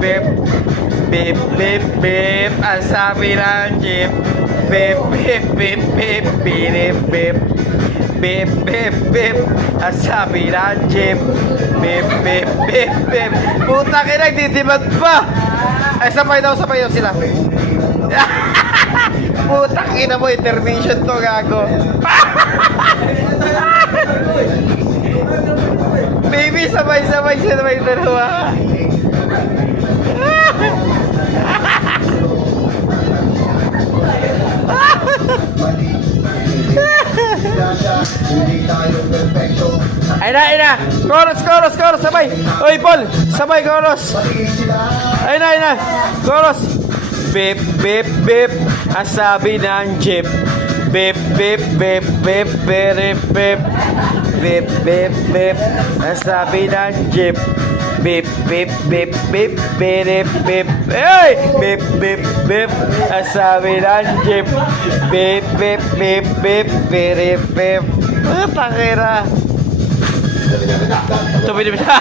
bip. Bip, bip, bip. Ang sabi ng jeep. Bip, bip, bip, bip. Bip, bip. Bip, bip, bip. Ang sabi ng jeep. Bip, bip, bip, bip. Puta ka na, nagtitibag pa. Ay, sabay daw sila. Puta ka mo, intervention to, gago. Baby, sabay yung dalawa. Ay na. Chorus, sabay. Oy, Paul, sabay, chorus. Ay na. Chorus. Bip, bip, bip. Ang sabi ng jeep. Bip, bip, bip, bip, bip, bip. Bip, bip, bip. Ang sabi ng jeep. Bip, bip, bip, bip, bip, bip. Hey! Bip, bip, bip. Ang sabi ng jeep. Bip, bip, bip, bip, bip, bip. Takira. Tumilip siya.